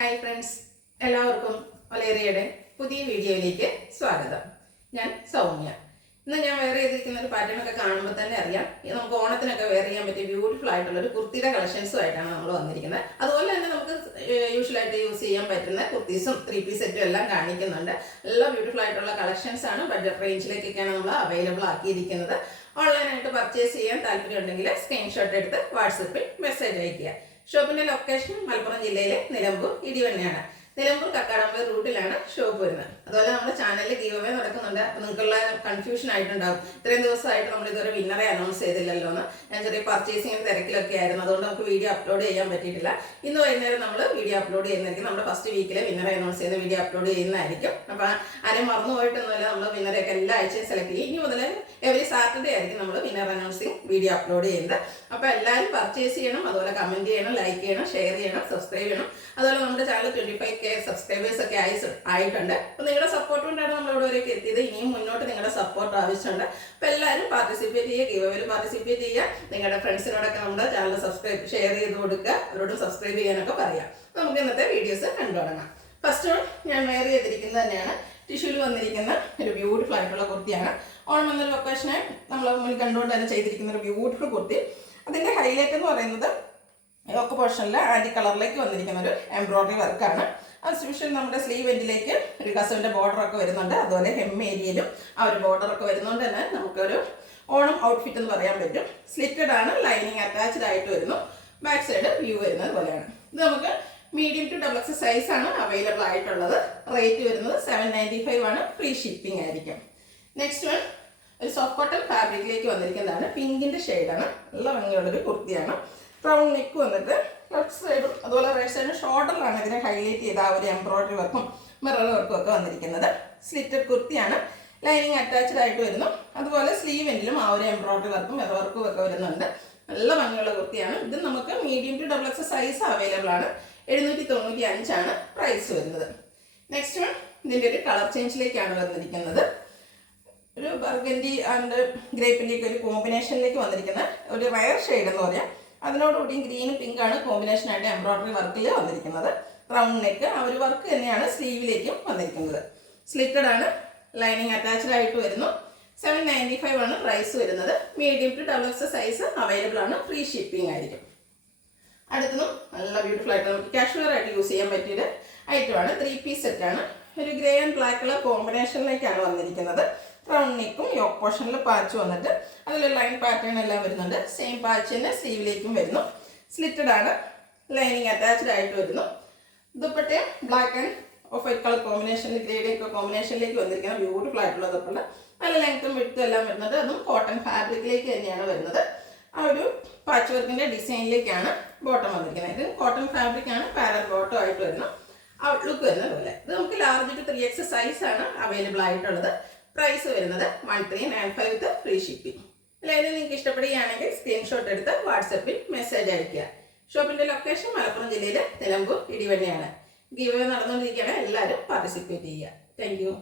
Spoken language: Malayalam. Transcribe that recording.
ഹായ് ഫ്രണ്ട്സ്, എല്ലാവർക്കും ഒലേറിയയുടെ പുതിയ വീഡിയോയിലേക്ക് സ്വാഗതം. ഞാൻ സൗമ്യ. ഇന്ന് ഞാൻ വെയർ ചെയ്തിരിക്കുന്ന ഒരു പാറ്റേൺ ഒക്കെ കാണുമ്പോൾ തന്നെ അറിയാം, നമുക്ക് ഓണത്തിനൊക്കെ വെയർ ചെയ്യാൻ പറ്റിയ ബ്യൂട്ടിഫുൾ ആയിട്ടുള്ള ഒരു കുർത്തിയുടെ കളക്ഷൻസുമായിട്ടാണ് നമ്മൾ വന്നിരിക്കുന്നത്. അതുപോലെ തന്നെ നമുക്ക് യൂഷ്വലായിട്ട് യൂസ് ചെയ്യാൻ പറ്റുന്ന കുർത്തീസും 3-piece സെറ്റും എല്ലാം കാണിക്കുന്നുണ്ട്. എല്ലാം ബ്യൂട്ടിഫുൾ ആയിട്ടുള്ള കളക്ഷൻസ് ആണ്. ബഡ്ജറ്റ് റേഞ്ചിലേക്കൊക്കെയാണ് നമ്മൾ അവൈലബിൾ ആക്കിയിരിക്കുന്നത്. ഓൺലൈനായിട്ട് പർച്ചേസ് ചെയ്യാൻ താല്പര്യമുണ്ടെങ്കിൽ സ്ക്രീൻഷോട്ട് എടുത്ത് വാട്സപ്പിൽ മെസ്സേജ് അയയ്ക്കുക. ഷോപ്പിന്റെ ലൊക്കേഷൻ മലപ്പുറം ജില്ലയിലെ നിലമ്പൂർ ഇടിവണ്ണയാണ്. നിലമ്പൂർ കക്കാടമ്പ റൂട്ടിലാണ് ഷോപ്പ് വരുന്നത്. അതുപോലെ നമ്മുടെ ചാനലിൽ ഗീവ് അവേ നടക്കുന്നുണ്ട്. അപ്പോൾ നിങ്ങൾക്കുള്ള കൺഫ്യൂഷൻ ആയിട്ടുണ്ടാകും, ഇത്രയും ദിവസമായിട്ട് നമ്മൾ ഇതുവരെ വിന്നറെ അനൗൺസ് ചെയ്തില്ലല്ലോ എന്ന്. ഞാൻ ചെറിയ പർച്ചേസിംഗ് തിരക്കിലൊക്കെ ആയിരുന്നു, അതുകൊണ്ട് നമുക്ക് വീഡിയോ അപ്ലോഡ് ചെയ്യാൻ പറ്റിയിട്ടില്ല. ഇന്ന് വൈകുന്നേരം നമ്മൾ വീഡിയോ അപ്ലോഡ് ചെയ്യുന്നതായിരിക്കും. നമ്മുടെ ഫസ്റ്റ് വീക്കിലെ വിന്നറെ അനൗൺസ് ചെയ്യുന്ന വീഡിയോ അപ്ലോഡ് ചെയ്യുന്നതായിരിക്കും. അപ്പോൾ ആരും മറന്നു പോയിട്ടൊന്നുമില്ല, നമ്മൾ വിന്നറെയൊക്കെ എല്ലാ ആഴ്ചയും സെലക്ട് ചെയ്യും. ഇനി മുതൽ എവറി സാറ്റർഡേ ആയിരിക്കും നമ്മൾ വിന്നർ അനൗൺസിങ് വീഡിയോ അപ്ലോഡ് ചെയ്യുന്നത്. അപ്പോൾ എല്ലാവരും പർച്ചേസ് ചെയ്യണം, അതുപോലെ കമൻറ്റ് ചെയ്യണം, ലൈക്ക് ചെയ്യണം, ഷെയർ ചെയ്യണം, സബ്സ്ക്രൈബ് ചെയ്യണം. അതുപോലെ നമ്മുടെ ചാനൽ 25K സബ്സ്ക്രൈബേഴ്സ് ഒക്കെ ആയിട്ടുണ്ട്. അപ്പോൾ നിങ്ങളുടെ സപ്പോർട്ട് കൊണ്ടാണ് നമ്മൾ ഇവിടെ വരെയൊക്കെ എത്തിയത്. ഇനിയും മുന്നോട്ട് നിങ്ങളുടെ സപ്പോർട്ട് ആവശ്യമുണ്ട്. അപ്പോൾ എല്ലാവരും പാർട്ടിസിപ്പേറ്റ് ചെയ്യുക, ഗീവ് അവേയിൽ പാർട്ടിസിപ്പേറ്റ് ചെയ്യുക. നിങ്ങളുടെ ഫ്രണ്ട്സിനോടൊക്കെ നമ്മുടെ ചാനൽ ഷെയർ ചെയ്ത് കൊടുക്കുക, അവരോട് സബ്സ്ക്രൈബ് ചെയ്യാനൊക്കെ പറയാം. നമുക്ക് ഇന്നത്തെ വീഡിയോസ് കണ്ടു തുടങ്ങാം. ഫസ്റ്റ് വൺ ഞാൻ വെയർ ചെയ്തിരിക്കുന്നത് തന്നെയാണ് ടിഷ്യൂവിൽ വന്നിരിക്കുന്ന ഒരു ബ്യൂട്ടിഫുൾ ആയിട്ടുള്ള കുർത്തിയാണ്. ഓണം എന്നൊരു ഒക്കേഷനെ നമ്മൾ മുന്നിൽ കണ്ടുകൊണ്ട് തന്നെ ചെയ്തിരിക്കുന്ന ഒരു ബ്യൂട്ടിഫുൾ കുർത്തി. അതിൻ്റെ ഹൈലൈറ്റ് എന്ന് പറയുന്നത് യോക്ക് പോർഷനിൽ ആൻറ്റി കളറിലേക്ക് വന്നിരിക്കുന്ന ഒരു എംബ്രോയിഡറി വർക്കാണ്. ആസ് യൂഷ്വൽ നമ്മുടെ സ്ലീവ് എൻഡിലേക്ക് ഒരു കസവിൻ്റെ ബോർഡറൊക്കെ വരുന്നുണ്ട്. അതുപോലെ ഹെം ഏരിയയിലും ആ ഒരു ബോർഡറൊക്കെ വരുന്നതുകൊണ്ട് തന്നെ നമുക്കൊരു ഓണം ഔട്ട്ഫിറ്റ് എന്ന് പറയാൻ പറ്റും. സ്ലിറ്റഡ് ആണ്, ലൈനിങ് അറ്റാച്ച്ഡ് ആയിട്ട് വരുന്നു. ബാക്ക് സൈഡ് വ്യൂ വരുന്നത് പോലെയാണ്. ഇത് നമുക്ക് മീഡിയം ടു XXL സൈസാണ് അവൈലബിൾ ആയിട്ടുള്ളത്. റേറ്റ് വരുന്നത് 795 ആണ്. ഫ്രീ ഷിപ്പിംഗ് ആയിരിക്കും. നെക്സ്റ്റ് വൺ ഒരു സോഫ്റ്റ് കോട്ടൺ ഫാബ്രിക്കിലേക്ക് വന്നിരിക്കുന്നതാണ്. പിങ്കിൻ്റെ ഷെയ്ഡാണ്. നല്ല ഭംഗിയുള്ളൊരു കുർത്തിയാണ്. റൗണ്ട് നെക്ക് വന്നിട്ട് ലെഫ്റ്റ് സൈഡും അതുപോലെ റൈറ്റ് സൈഡും ഷോൾഡറിലാണ് ഇതിനെ ഹൈലൈറ്റ് ചെയ്ത ആ ഒരു എംബ്രോയിഡറി വർക്കും മിറർ വർക്കും ഒക്കെ വന്നിരിക്കുന്നത്. സ്ലിറ്റഡ് കുർത്തിയാണ്, ലൈനിങ് അറ്റാച്ച്ഡ് ആയിട്ട് വരുന്നു. അതുപോലെ സ്ലീവ് എൻഡിലും ആ ഒരു എംബ്രോയിഡറി വർക്കും മിറർ വർക്കും ഒക്കെ വരുന്നുണ്ട്. നല്ല ഭംഗിയുള്ള കുർത്തിയാണ്. ഇത് നമുക്ക് medium to XXL size available ആണ്. 795 ആണ് പ്രൈസ് വരുന്നത്. നെക്സ്റ്റ് വൺ ഇതിൻ്റെ ഒരു കളർ ചേഞ്ചിലേക്കാണ് വന്നിരിക്കുന്നത്. ഒരു ബർഗൻഡി ആൻഡ് ഗ്രേപ്പിൻ്റെയൊക്കെ ഒരു കോമ്പിനേഷനിലേക്ക് വന്നിരിക്കുന്ന ഒരു റയർ ഷെയ്ഡ് എന്ന് പറയാം. അതിനോടുകൂടിയും ഗ്രീനും പിങ്കാണ് കോമ്പിനേഷനായിട്ട് എംബ്രോയിഡറി വർക്കിൽ വന്നിരിക്കുന്നത്. റൗണ്ട് നെക്ക് ആ ഒരു വർക്ക് തന്നെയാണ് സ്ലീവിലേക്കും വന്നിരിക്കുന്നത്. സ്ലിറ്റഡ് ആണ്, ലൈനിങ് അറ്റാച്ച്ഡ് ആയിട്ട് വരുന്നു. 795 ആണ് പ്രൈസ് വരുന്നത്. Medium to XXL size available ആണ്. ഫ്രീ ഷിപ്പിംഗ് ആയിരിക്കും. അടുത്തതും നല്ല ബ്യൂട്ടിഫുൾ ആയിട്ട് നമുക്ക് കാഷ്വൽ ആയിട്ട് യൂസ് ചെയ്യാൻ പറ്റിയൊരു ഐറ്റമാണ്. 3-piece സെറ്റാണ്. ഒരു ഗ്രേ ആൻഡ് ബ്ലാക്ക് കളർ കോമ്പിനേഷനിലേക്കാണ് വന്നിരിക്കുന്നത്. റൗണ്ട് നെക്കും യോക്ക് പോർഷനിൽ പാച്ച് വന്നിട്ട് അതിലൊരു ലൈൻ പാറ്റേൺ എല്ലാം വരുന്നുണ്ട്. സെയിം പാച്ച് തന്നെ സ്ലീവിലേക്കും വരുന്നു. സ്ലിറ്റഡ് ആണ്, ലൈനിങ് അറ്റാച്ച്ഡ് ആയിട്ട് വരുന്നു. ദുപ്പട്ടയും black and off white colour കോമ്പിനേഷനിൽ ഗ്രേഡിയൊക്കെ കോമ്പിനേഷനിലേക്ക് വന്നിരിക്കുന്ന ബ്യൂട്ടിഫുൾ ആയിട്ടുള്ള ദുപ്പട്ട. നല്ല ലെങ്ത്തും വിഡ്ത്തും എല്ലാം വരുന്നുണ്ട്. അതും കോട്ടൺ ഫാബ്രിക്കിലേക്ക് തന്നെയാണ് വരുന്നത്. ആ ഒരു പാച്ച് വർക്കിൻ്റെ ഡിസൈനിലേക്കാണ് ബോട്ടം വന്നിരിക്കുന്നത്. ഇത് കോട്ടൺ ഫാബ്രിക് ആണ്, പാരൽ ബോട്ടം ആയിട്ട് വരുന്നു. ഔട്ട്ലുക്ക് വരുന്നത് പോലെ. ഇത് നമുക്ക് ലാർജ് ടു 3XL സൈസാണ് അവൈലബിൾ ആയിട്ടുള്ളത്. പ്രൈസ് വരുന്നത് 1395 വിത്ത് ഫ്രീ ഷിപ്പിംഗ്. അല്ലെങ്കിൽ നിങ്ങൾക്ക് ഇഷ്ടപ്പെടുകയാണെങ്കിൽ സ്ക്രീൻഷോട്ട് എടുത്ത് വാട്സപ്പിൽ മെസ്സേജ് അയയ്ക്കുക. ഷോപ്പിൻ്റെ ലൊക്കേഷൻ മലപ്പുറം ജില്ലയിലെ നിലമ്പൂർ ഇടിവണ്ണയാണ്. ഗീവ് അവേ നടന്നുകൊണ്ടിരിക്കുകയാണ്. എല്ലാവരും പാർട്ടിസിപ്പേറ്റ് ചെയ്യുക. Thank you.